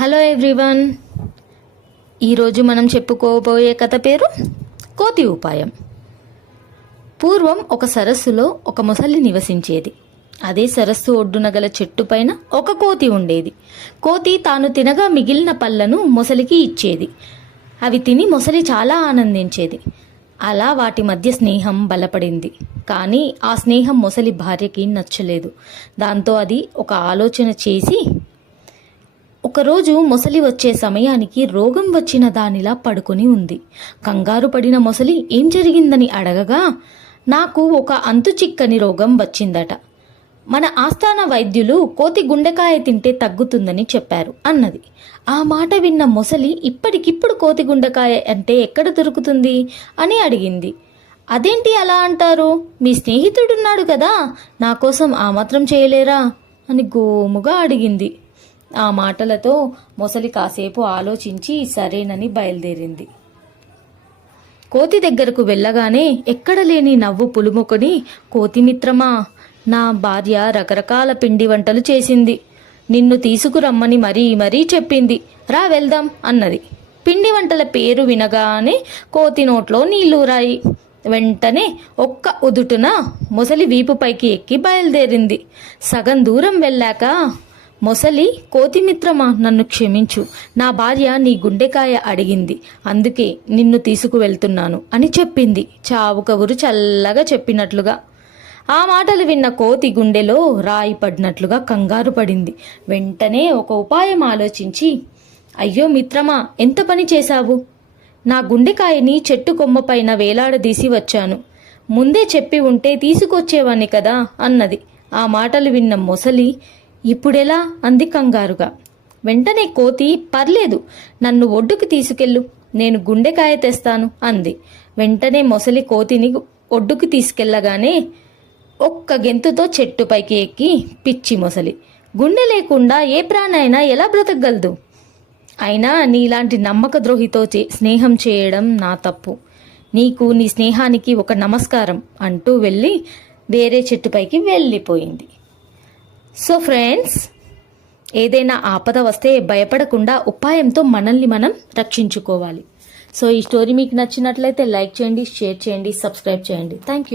Hello everyone ఈరోజు మనం చెప్పుకోబోయే కథ పేరు కోతి ఉపాయం. పూర్వం ఒక సరస్సులో ఒక మొసలి నివసించేది. అదే సరస్సు ఒడ్డున గల చెట్టు పైన ఒక కోతి ఉండేది. కోతి తాను తినగా మిగిలిన పళ్ళను మొసలికి ఇచ్చేది. అవి తిని మొసలి చాలా ఆనందించేది. అలా వాటి మధ్య స్నేహం బలపడింది. కానీ ఆ స్నేహం మొసలి భార్యకి నచ్చలేదు. దాంతో అది ఒక ఆలోచన చేసి ఒకరోజు మొసలి వచ్చే సమయానికి రోగం వచ్చిన దానిలా పడుకొని ఉంది. కంగారు పడిన మొసలి ఏం జరిగిందని అడగగా నాకు ఒక అంతు చిక్కని రోగం వచ్చిందట. మన ఆస్థాన వైద్యులు కోతి గుండెకాయ తింటే తగ్గుతుందని చెప్పారు అన్నది. ఆ మాట విన్న మొసలి ఇప్పటికిప్పుడు కోతి గుండెకాయ అంటే ఎక్కడ దొరుకుతుంది అని అడిగింది. అదేంటి అలా అంటారు? మీ స్నేహితుడున్నాడు కదా నా కోసం ఆ మాత్రం చేయలేరా? అని గోముగా అడిగింది. ఆ మాటలతో మొసలి కాసేపు ఆలోచించి సరేనని బయలుదేరింది. కోతి దగ్గరకు వెళ్ళగానే ఎక్కడ లేని నవ్వు పులుముకొని కోతి మిత్రమా నా భార్య రకరకాల పిండి వంటలు చేసింది. నిన్ను తీసుకురమ్మని మరీ మరీ చెప్పింది. రా వెళ్దాం అన్నది. పిండి వంటల పేరు వినగానే కోతి నోట్లో నీళ్ళూరాయి వెంటనే ఒక్క ఉదుటున మొసలి వీపుపైకి ఎక్కి బయలుదేరింది. సగం దూరం వెళ్ళాక మొసలి కోతి మిత్రమా నన్ను క్షమించు. నా భార్య నీ గుండెకాయ అడిగింది. అందుకే నిన్ను తీసుకువెళ్తున్నాను అని చెప్పింది. చావు కబురు చల్లగా చెప్పినట్లుగా. ఆ మాటలు విన్న కోతి గుండెలో రాయి పడినట్లుగా కంగారు పడింది. వెంటనే ఒక ఉపాయం ఆలోచించి అయ్యో మిత్రమా ఎంత పని చేశావు? నా గుండెకాయని చెట్టు కొమ్మపైన వేలాడదీసి వచ్చాను. ముందే చెప్పి ఉంటే తీసుకొచ్చేవాణ్ణి కదా అన్నది. ఆ మాటలు విన్న మొసలి ఇప్పుడెలా? అంది కంగారుగా. వెంటనే కోతి పర్లేదు నన్ను ఒడ్డుకు తీసుకెళ్ళు నేను గుండెకాయ తెస్తాను అంది. వెంటనే మొసలి కోతిని ఒడ్డుకు తీసుకెళ్ళగానే ఒక్క గెంతుతో చెట్టుపైకి ఎక్కి పిచ్చి మొసలి. గుండె లేకుండా ఏ ప్రాణైనా ఎలా బ్రతకగలదు? అయినా నీలాంటి నమ్మక ద్రోహితో చే స్నేహం చేయడం నా తప్పు. నీకు నీ స్నేహానికి ఒక నమస్కారం అంటూ వెళ్ళి వేరే చెట్టుపైకి వెళ్ళిపోయింది. సో ఫ్రెండ్స్ ఏదైనా ఆపద వస్తే భయపడకుండా ఉపాయంతో మనల్ని మనం రక్షించుకోవాలి. సో ఈ స్టోరీ మీకు నచ్చినట్లయితే లైక్ చేయండి షేర్ చేయండి సబ్స్క్రైబ్ చేయండి. Thank you